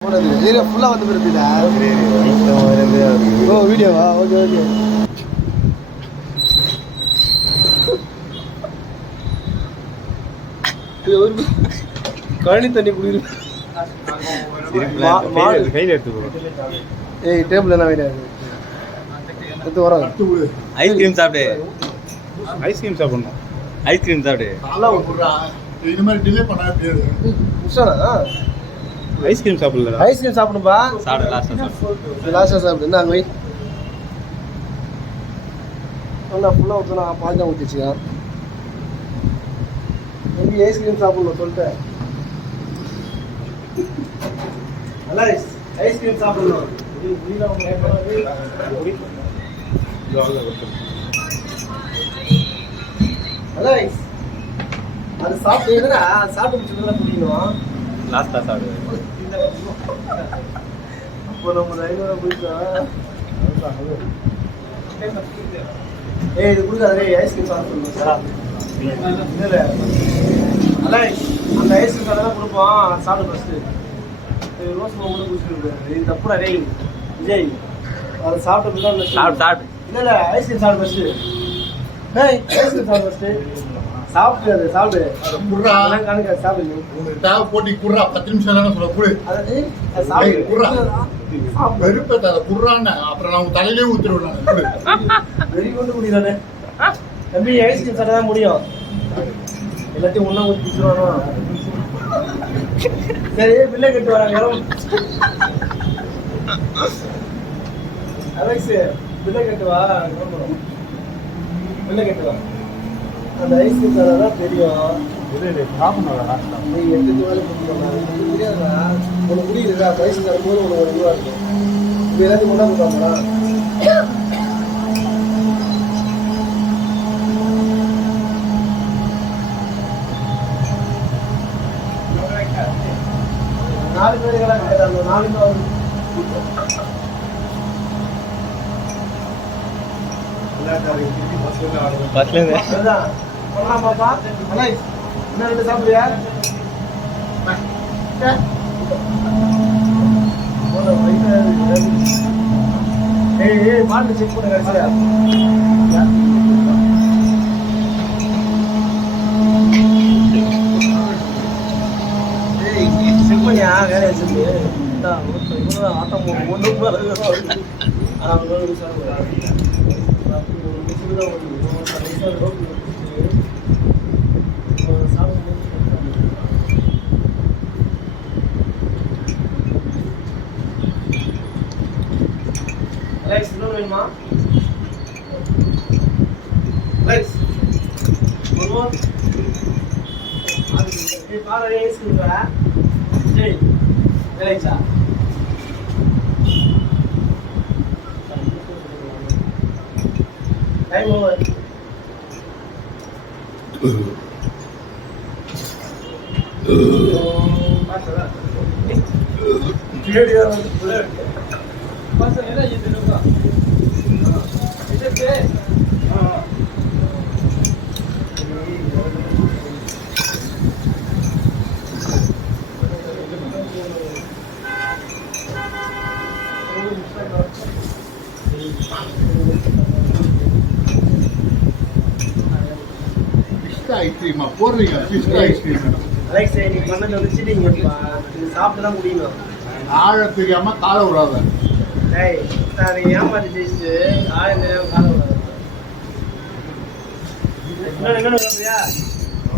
ஃபுல்லாக வந்து போயிருப்பீங்களா? ஓ வீடியோவா? Okay okay. கழனி தண்ணி குடியிரு. கையில் எடுத்து ஏய் டேபிள் என்ன வேண்டாம் எடுத்து வரோம். ஐஸ்கிரீம் சாப்பிடு. ஐஸ்கிரீம் சாப்பிடணும். ஐஸ்கிரீம் சாப்பிடு. இது மாதிரி டிலே பண்ணா ஐஸ்கிரீம் சாப்பிடல. ஐஸ்கிரீம் சாப்பிடுப்பா. சாப்பிடு லாஸ்ட்டாக லாஸ்ட்டாக சாப்பிடு. என்ன அங்கே நல்லா ஃபுல்லாக ஊற்றினா பாஞ்சா ஊற்றிச்சியா எப்படி ஐஸ்கிரீம் சாப்பிடணும் சொல்லிட்டேன். நல்லா ஐஸ்கிரீம் சாப்பிடணும். அது சாப்பிட்டு சாப்பிட்டு முடிச்சுதான் குடிக்கணும். லாஸ்ட்டாக சாப்பிடு. அப்போ நம்ம ரைவரை போயிட்டா ஏய் இது கொடுக்காதே ஐஸ்கிரீம் சாப்பிடணும். இல்லை அதான் அந்த ஐஸ்கிரீம் தான் கொடுப்போம். சாப்பிடு ஃபஸ்ட்டு. ரோஸ் கூட குடிச்சிருக்கு. இது தப்புடா டேய் விஜய். அதை சாப்பிட்டு சாப்பிடு. இல்லை ஐஸ்கிரீம் சாப்பிடு ஃபஸ்ட்டு. டேய் ஐஸ்கிரீம் சாப்பிடு ஃபஸ்ட்டு. சாப்பிட்டு அது சாப்பிடு. குர்ரா காணுங்க சாப்பிடு. உங்களுக்கு தேவை போட்டி குர்ரா 10 நிமிஷம் தானே சொல்ல குடு. அதாவது சாப்பிடு குர்ரா வெறுப்பேத்த குர்ரான்னு அப்புறம் நான் உங்க தலையிலே ஊத்திடுவேன். வெறி கொண்டு குடிக்கிறானே தம்பி. ஐஸ்கிரீம் சாப்பிட தான் முடியும். எல்லாத்தையும் ஒன்றா ஊற்றி குடிச்சிருவானோ. சரி பில்லை கட்டு வராங்க. அலெக்ஸ் பில்லை கட்டுவா. பில்லை கட்டுவா. அந்த ஐஸ்கிரீம் சாப்பிட தான் தெரியும். நீ எட்டு வேலை தெரியாதுண்ணா. உனக்கு புரியுதுதா? ஐஸ்கிரீம் சாப்பிடும்போது உனக்கு ஒரு இதுவாக இருக்கும். இப்போ எல்லாத்தையும் கொண்டா கொடுப்பாங்களா? நாலு பேருக்கெல்லாம் கிடையாது. 4 பேர் என்ன ரெண்டு சாப்பிடுறியா? ஏய் மாட்டு செக் பண்ண கடைசியா செப்பனியா வேலையை செஞ்சு ஆட்டம் ஒன்று இன்னொன்று வேணுமா? பாரு ஏசுவா. ஜெய் வேலைச்சா டைம் ஓவர். ஐஸ்கிரீமா போடுறீங்க? ஐஸ்கிரீம் அலெக்ஸ் நீ பண்ணது வந்து சீட்டிங்கப்பா. இது சாப்பிட்டு தான் முடியணும். ஆழ தெரியாம காலை விடாத. டேய் நான் ஏமாத்தி ஜெயிச்சுட்டு ஆழம் தெரியாம காலை விடாத. இன்னொன்று சொல்றியா?